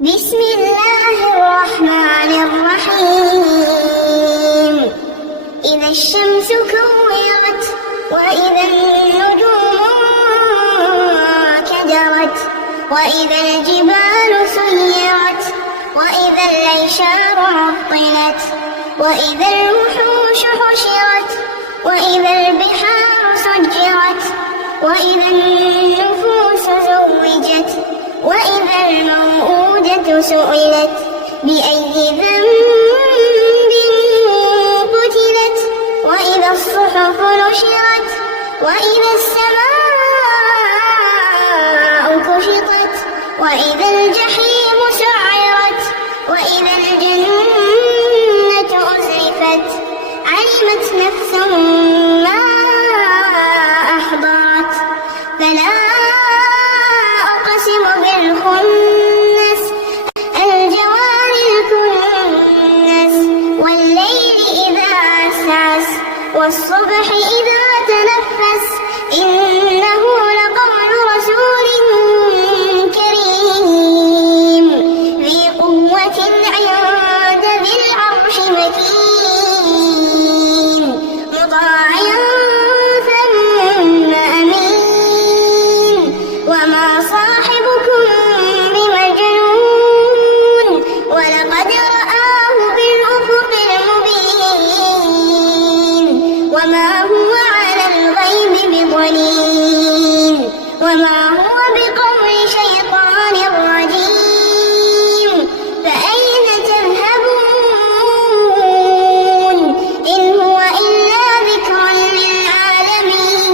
بسم الله الرحمن الرحيم إذا الشمس كورت وإذا النجوم كدرت وإذا الجبال سيرت وإذا العشار عطلت وإذا الوحوش حشرت وإذا البحار سجرت وإذا النفوس زوجت وإذا الموءودة سئلت بأي ذنب قتلت وإذا الصحف نشرت وإذا السماء كشطت وإذا الجحيم سعرت وإذا الجنة أزلفت علمت نفس ما أحضرت فلا أقسم بالخنس الجوار الكنس والليل إذا عسعس والصبح إذا تنفس إنه لقول رسول كريم ذي قوة عند ذي العرش مكين مطاع ثم أمين وما صاحبكم بمجنون ولقد رآه بالأفق المبين وما هو على الغيب بضنين وما هو بقول شيطان رجيم فأين تذهبون إن هو إلا ذكر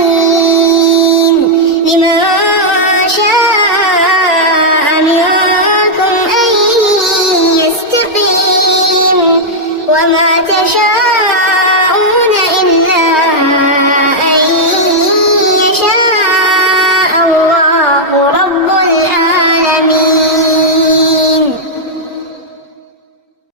للعالمين لمن شاء منكم أن يستقيم وما تشاءون